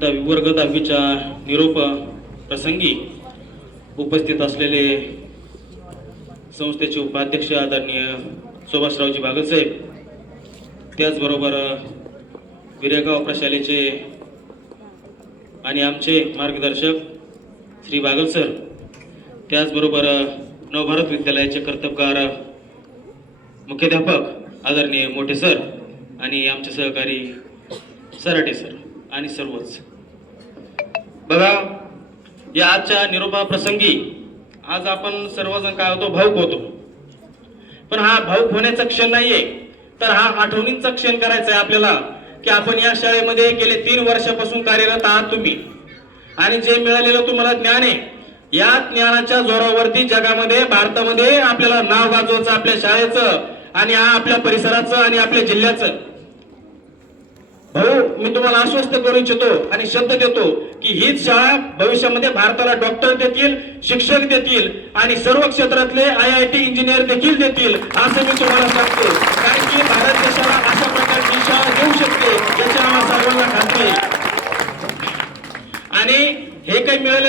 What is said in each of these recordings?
दहावी वर्ग दहावीच्या निरोप प्रसंगी उपस्थित असलेले संस्थेचे उपाध्यक्ष आदरणीय सुभाषरावजी बागलसाहेब त्याचबरोबर विरेगाव प्रशालेचे आणि आमचे मार्गदर्शक श्री बागल सर त्याचबरोबर नवभारत विद्यालयाचे कर्तबगार मुख्याध्यापक आदरणीय मोठे सर आणि आमचे सहकारी सराटे सर. आणि सर्वच. बघा या आजच्या निरोपा प्रसंगी आज आपण सर्वजण काय होतो? भाऊक होतो. पण हा भाऊक होण्याचा क्षण नाहीये. तर हा आठवणींचा क्षण करायचा आहे आपल्याला की आपण या शाळेमध्ये गेले तीन वर्षापासून कार्यरत आहात तुम्ही. आणि जे मिळालेलं तुम्हाला ज्ञान आहे या ज्ञानाच्या जोरावरती जगामध्ये भारतामध्ये आपल्याला नाव गाजवायचं आपल्या शाळेचं आणि हा आपल्या परिसराचं आणि आपल्या जिल्ह्याचं. भाऊ मी तुम्हाला आश्वस्त करू इच्छितो आणि शब्द देतो की हीच शाळा भविष्यामध्ये भारताला डॉक्टर देतील शिक्षक देतील आणि सर्व क्षेत्रातले आय आय टी इंजिनियर देखील देतील असं मी तुम्हाला सांगतो. कारण की भारत देशाला अशा प्रकारची शाळा देऊ शकते याची आम्हाला सर्वांना खात्री आहे आणि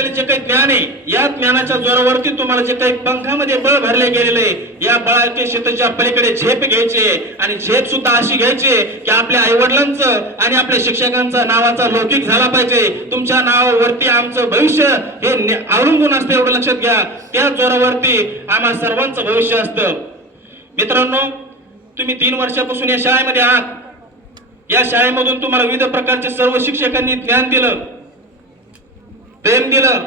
हे जे काही ज्ञान आहे या ज्ञानाच्या जोरावरती तुम्हाला जे काही पंखामध्ये बळ भरले गेलेले या बळाच्या शेताच्या पलीकडे झेप घ्यायचे आणि झेप सुद्धा अशी घ्यायची की आपल्या आई वडिलांचं आणि आपल्या शिक्षकांचा नावाचा लौकिक झाला पाहिजे. तुमच्या नावावरती आमचं भविष्य हे अवलंबून असतं एवढं लक्षात घ्या. त्या जोरावरती आम्हा सर्वांचं भविष्य असतं. मित्रांनो तुम्ही तीन वर्षापासून या शाळेमध्ये आहात. या शाळेमधून तुम्हाला विविध प्रकारचे सर्व शिक्षकांनी ज्ञान दिलं. प्रेम दिलं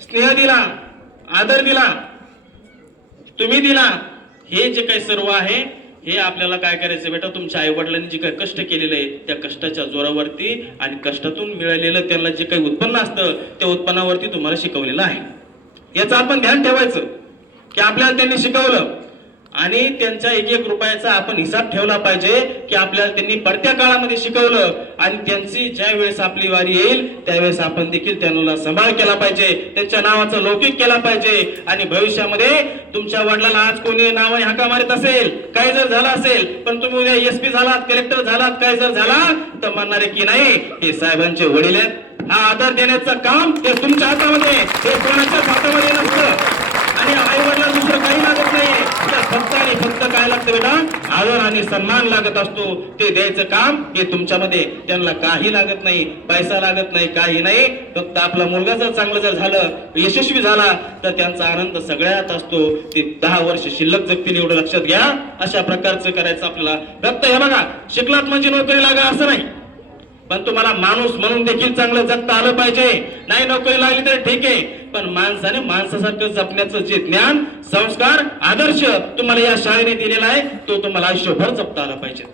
स्नेह दिला आदर दिला तुम्ही दिला हे जे काही सर्व आहे हे आपल्याला काय करायचं बेटा? तुमच्या आई वडिलांनी जे काही कष्ट केलेलं आहे त्या कष्टाच्या जोरावरती आणि कष्टातून मिळालेलं त्यांना जे काही उत्पन्न असतं त्या उत्पन्नावरती तुम्हाला शिकवलेलं आहे. याचं आपण ध्यान ठेवायचं की आपल्याला त्यांनी शिकवलं आणि त्यांच्या एक एक रुपयाचा आपण हिसाब ठेवला पाहिजे की आपल्याला त्यांनी पडत्या काळामध्ये शिकवलं. आणि त्यांची ज्या वेळेस आपली वारी येईल त्यावेळेस आपण देखील त्यांना सांभाळ केला पाहिजे. त्यांच्या नावाचा लौकिक केला पाहिजे. आणि भविष्यामध्ये तुमच्या वडिलांना आज कोणी नाव हाका मारत असेल काय जर झालं असेल पण तुम्ही उद्या एस पी झालात कलेक्टर झालात काय जर झाला तर म्हणणारे की नाही हे साहेबांचे वडील आहेत. हा आदर देण्याचं काम ते तुमच्या हातामध्ये हे कोणाच्याच हातामध्ये नसतं आणि आई वडिलांना दुसरं काही लागत नाही त्या फक्त आणि फक्त बेटा आदर आणि सन्मान लागत असतो ते द्यायचं काम हे तुमच्यामध्ये. त्यांना काही लागत नाही पैसा लागत नाही काही नाही. फक्त आपला मुलगा जर चांगलं जर झालं यशस्वी झाला तर त्यांचा आनंद सगळ्यात असतो. ते दहा वर्ष शिल्लक जगतील एवढं लक्षात घ्या. अशा प्रकारचं करायचं आपल्याला. फक्त हे बघा शिकलात म्हणजे नोकरी लागा असं नाही. पण तुम्हाला माणूस म्हणून देखील चांगलं जगता आलं पाहिजे. नाही नोकरी लागली तर ठीक आहे. पण माणसाने माणसासारखं जपण्याचं जे ज्ञान संस्कार आदर्श तुम्हाला या शाळेने दिलेला आहे तो तुम्हाला आयुष्यभर जपता आला पाहिजे.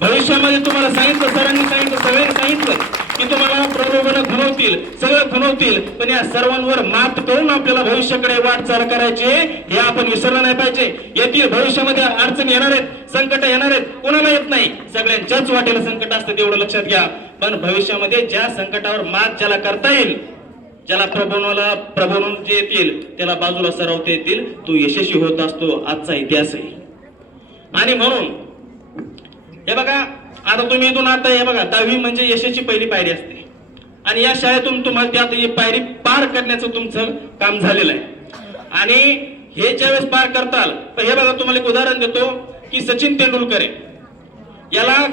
भविष्यामध्ये तुम्हाला सांगितलं सरांनी सांगितलं सगळ्यांनी सांगितलं की तुम्हाला प्रलोभन खुनवतील सगळं खुनवतील पण या सर्वांवर मात करून आपल्याला भविष्याकडे वाटचाल करायची हे आपण विसरलं नाही पाहिजे. येथील भविष्यामध्ये अडचणी येणार आहेत संकट येणार आहेत कोणाला येत नाही. सगळ्यांच्याच वाटेला संकट असतं तेवढं लक्षात घ्या. पण भविष्यामध्ये ज्या संकटावर मात ज्याला करता येईल ज्याला प्रबोधनाला प्रबोनून जे येतील त्याला बाजूला सरवता येतील तो यशस्वी होत असतो आजचा इतिहास आहे. आणि म्हणून हे बघा आता तुम्ही इथून आता हे बघा दहावी म्हणजे यशाची पहिली पायरी असते. आणि या शाळेतून तुम्हाला त्यात ही पायरी पार करण्याचं तुमचं काम झालेलं आहे. आणि हे ज्यावेळेस पार करताल तर हे बघा तुम्हाला एक उदाहरण देतो की सचिन तेंडुलकर आहे. याला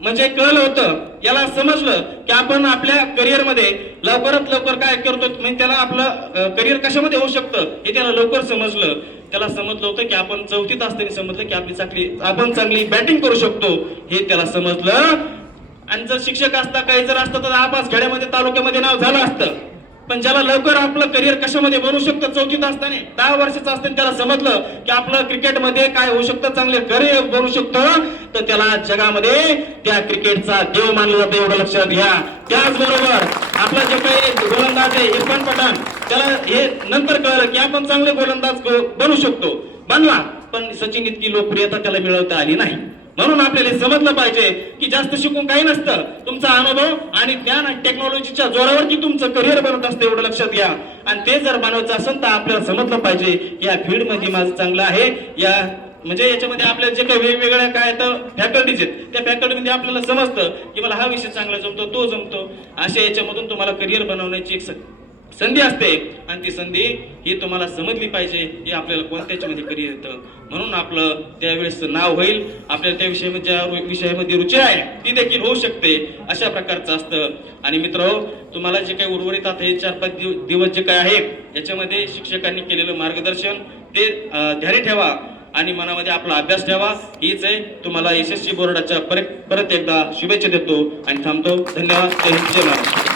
म्हणजे कळलं होतं. याला समजलं की आपण आपल्या करिअरमध्ये लवकरात लवकर काय करतो म्हणजे त्याला आपलं करिअर कशामध्ये होऊ शकतं हे त्याला लवकर समजलं. त्याला समजलं होतं की आपण चौथीत असताना समजलं की आपली चांगली आपण चांगली बॅटिंग करू शकतो हे त्याला समजलं. आणि जर शिक्षक असता काही जर असतं तर आपास खेड्यामध्ये तालुक्यामध्ये नाव झालं असतं. पण ज्याला लवकर आपलं करिअर कशामध्ये बनवू शकतं चौकीत असताना दहा वर्षाचं असताना त्याला समजलं की आपलं क्रिकेटमध्ये काय होऊ शकतं चांगले करिअर बनवू शकतं तर त्याला जगामध्ये त्या क्रिकेटचा देव मानला जातो एवढं लक्षात घ्या. त्याचबरोबर आपला जे काही गोलंदाज आहे इरफान पठाण त्याला हे नंतर कळलं की आपण चांगले गोलंदाज बनू शकतो. बनला पण सचिन इतकी लोकप्रियता त्याला मिळवता आली नाही. म्हणून आपल्याला समजलं पाहिजे की जास्त शिकून काही नसतं. तुमचा अनुभव आणि ज्ञान आणि टेक्नॉलॉजीच्या जोरावरती तुमचं करिअर बनत असतं एवढं लक्षात घ्या. आणि ते जर बनवायचं असेल तर आपल्याला समजलं पाहिजे की या फील्डमध्ये माझं चांगलं आहे. या म्हणजे याच्यामध्ये आपल्या जे काही वेगवेगळ्या काय तर फॅकल्टीज आहेत त्या फॅकल्टीमध्ये आपल्याला समजतं की मला हा विषय चांगला जमतो तो जमतो. अशा याच्यामधून तुम्हाला करिअर बनवण्याची एक संधी असते. आणि ती संधी ही तुम्हाला समजली पाहिजे. की आपल्याला कोणत्या याच्यामध्ये करिअर येतं? म्हणून आपलं त्यावेळेस नाव होईल. आपल्याला त्या विषयामध्ये ज्या विषयामध्ये रुची आहे ती देखील होऊ शकते. अशा प्रकारचं असतं. आणि मित्र तुम्हाला जे काही उर्वरित आता हे चार पाच दिव- दिवस जे काय आहेत याच्यामध्ये शिक्षकांनी केलेलं मार्गदर्शन ते ध्यानी ठेवा. आणि मनामध्ये आपला अभ्यास ठेवा. हीच आहे तुम्हाला एस एस सी बोर्डाच्या परत परत एकदा शुभेच्छा देतो. आणि थांबतो. धन्यवाद. जय हिंद. जय महाराष्ट्र.